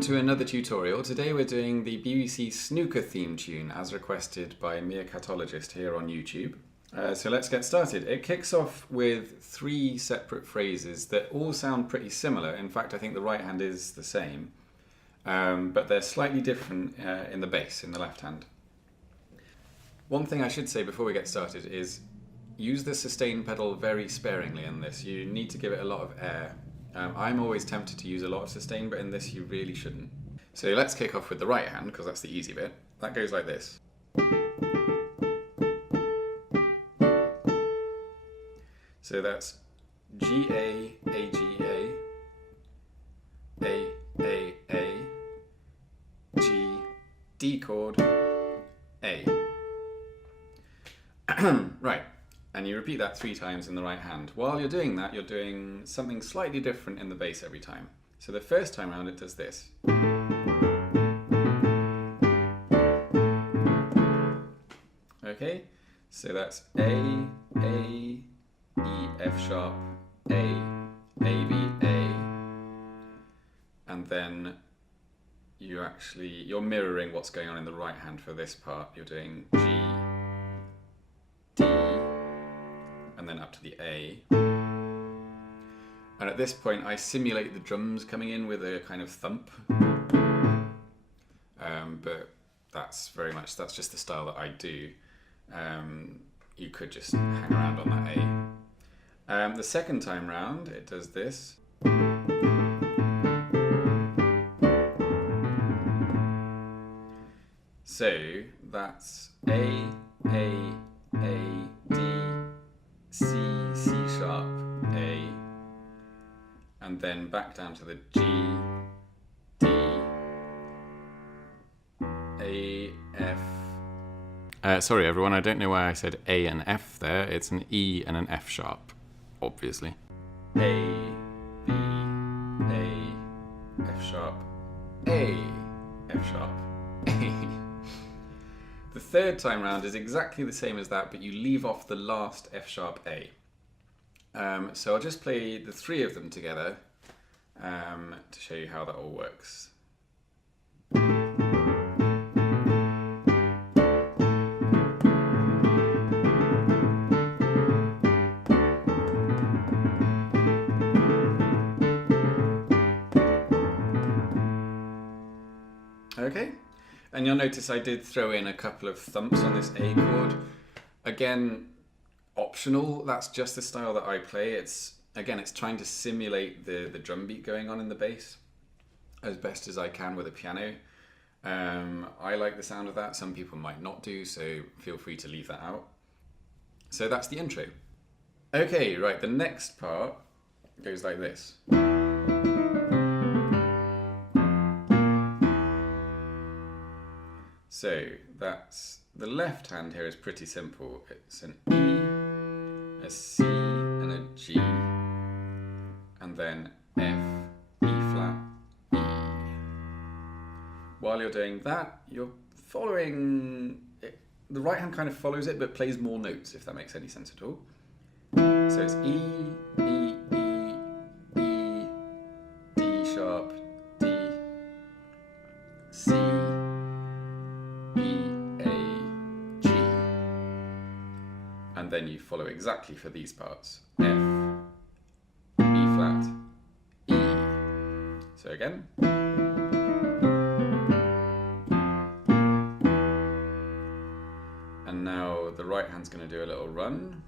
Welcome to another tutorial. Today we're doing the BBC Snooker theme tune as requested by meerkatologist here on YouTube. So let's get started. It kicks off with three separate phrases that all sound pretty similar. In fact, I think the right hand is the same, but they're slightly different in the bass, in the left hand. One thing I should say before we get started is use the sustain pedal very sparingly in this. You need to give it a lot of air. I'm always tempted to use a lot of sustain, but in this you really shouldn't. So let's kick off with the right hand, because that's the easy bit. That goes like this. So that's G, A, A, G, A, A, A, A, G, D chord, A. Right. And you repeat that 3 times in the right hand. While you're doing that, you're doing something slightly different in the bass every time. So the first time round, it does this. Okay, so that's A, E, F sharp, A, B, A. And then you're mirroring what's going on in the right hand for this part. You're doing G, D, and then up to the A. And at this point I simulate the drums coming in with a kind of thump. But that's just the style that I do. You could just hang around on that A. The second time round it does this. So that's A, D, C, C sharp, A, and then back down to the G, D, A, F. Sorry everyone, I don't know why I said A and F there. It's an E and an F sharp, obviously. A, B, A, F sharp, A, F sharp, A. The third time round is exactly the same as that, but you leave off the last F sharp A. So I'll just play the 3 of them together to show you how that all works. Okay. And you'll notice I did throw in a couple of thumps on this A chord. Again, optional, that's just the style that I play. It's trying to simulate the drum beat going on in the bass as best as I can with a piano. I like the sound of that, some people might not do, so feel free to leave that out. So that's the intro. Okay, right, the next part goes like this. So that's the left hand here is pretty simple. It's an E, a C, and a G, and then F, E flat, E. While you're doing that, you're following it. The right hand kind of follows it, but plays more notes, if that makes any sense at all. So it's E, E, E, E, D sharp, D, C, and then you follow exactly for these parts. F, B flat, E. So again. And now the right hand's going to do a little run.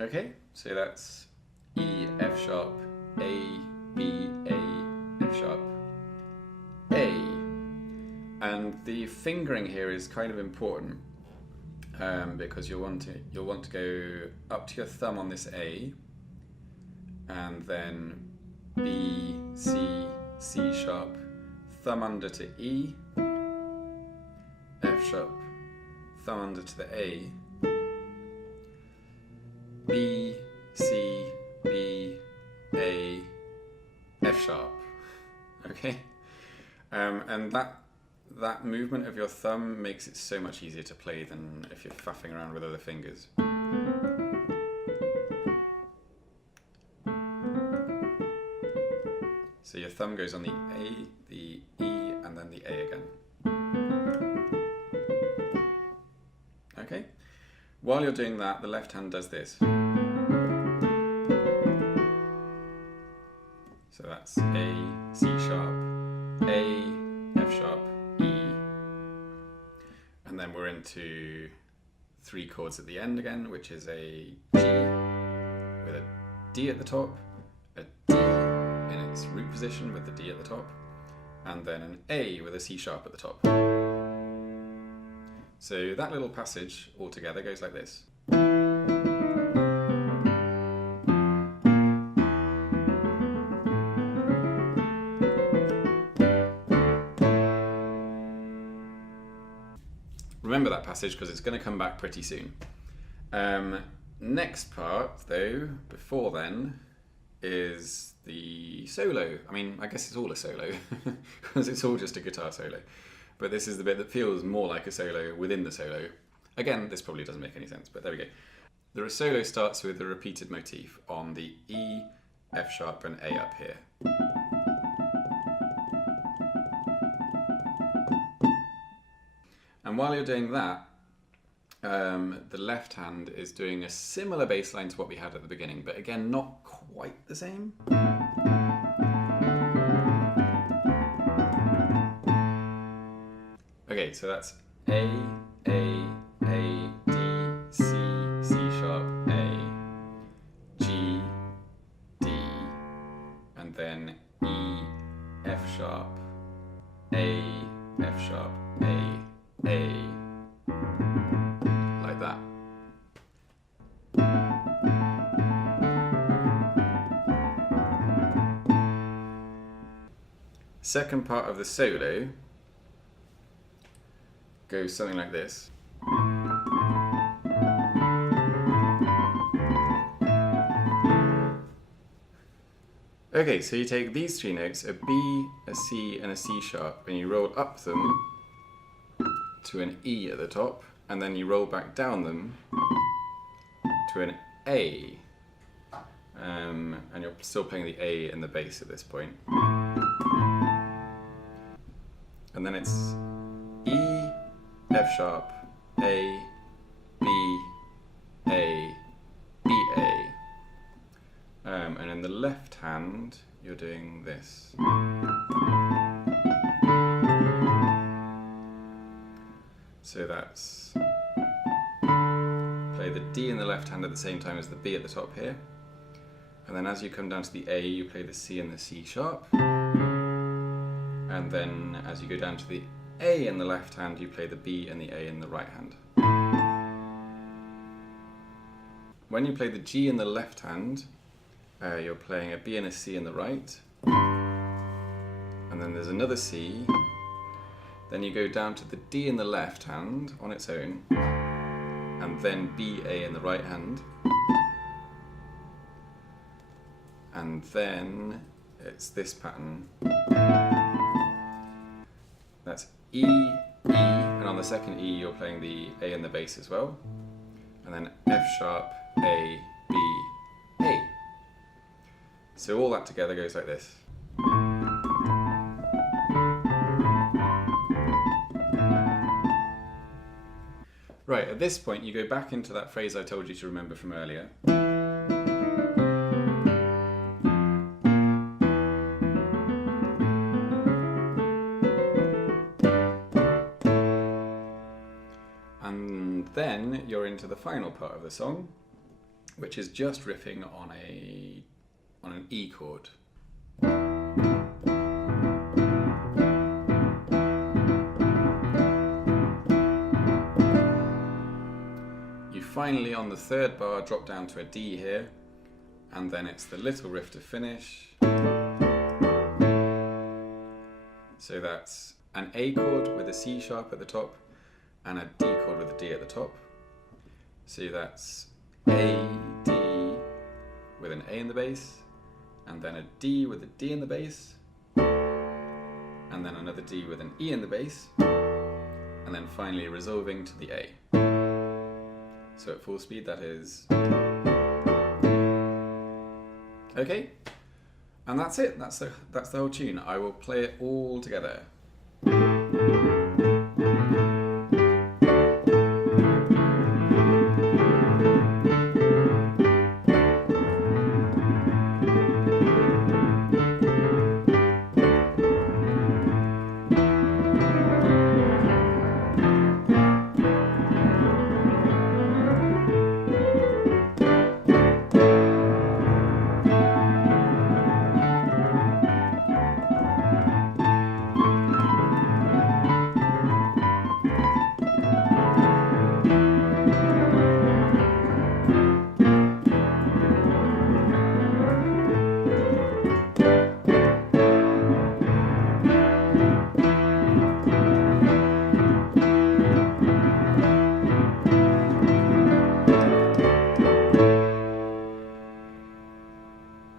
Okay, so that's E, F sharp, A, B, A, F sharp, A. And the fingering here is kind of important because you'll want to go up to your thumb on this A, and then B, C, C sharp, thumb under to E, F sharp, thumb under to the A, B, C, B, A, F sharp. Okay, and that that movement of your thumb makes it so much easier to play than if you're faffing around with other fingers. So your thumb goes on the A, the E, and then the A again. Okay? While you're doing that, the left hand does this. So that's A, C sharp, A, F sharp, E. And then we're into 3 chords at the end again, which is a G with a D at the top, a D in its root position with the D at the top, and then an A with a C sharp at the top. So that little passage altogether goes like this. Remember that passage because it's going to come back pretty soon. Next part, though, before then, is the solo. I mean, I guess it's all a solo because it's all just a guitar solo. But this is the bit that feels more like a solo within the solo. Again, this probably doesn't make any sense, but there we go. The solo starts with a repeated motif on the E, F sharp, and A up here. And while you're doing that, the left hand is doing a similar bass line to what we had at the beginning, but again, not quite the same. Okay, so that's A, D, C, C sharp, A, G, D, and then E, F sharp, A, F sharp, A, like that. Second part of the solo goes something like this. Okay, so you take these 3 notes, a B, a C, and a C sharp, and you roll up them to an E at the top, and then you roll back down them to an A. And you're still playing the A in the bass at this point. And then it's E, F sharp, A, B, A, B, A. And in the left hand, you're doing this. So that's play the D in the left hand at the same time as the B at the top here. And then as you come down to the A, you play the C and the C sharp. And then as you go down to the A in the left hand, you play the B and the A in the right hand. When you play the G in the left hand, you're playing a B and a C in the right. And then there's another C. Then you go down to the D in the left hand on its own, and then B, A in the right hand. And then it's this pattern. That's E, E, and on the second E you're playing the A in the bass as well. And then F sharp, A, B, A. So all that together goes like this. Right, at this point you go back into that phrase I told you to remember from earlier. And then you're into the final part of the song, which is just riffing on an E chord. Finally, on the third bar, drop down to a D here, and then it's the little riff to finish. So that's an A chord with a C sharp at the top, and a D chord with a D at the top. So that's A, D with an A in the bass, and then a D with a D in the bass, and then another D with an E in the bass, and then finally resolving to the A. So at full speed that is... Okay, and that's it, that's the whole tune. I will play it all together.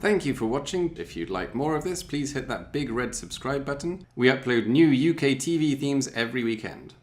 Thank you for watching. If you'd like more of this, please hit that big red subscribe button. We upload new UK TV themes every weekend.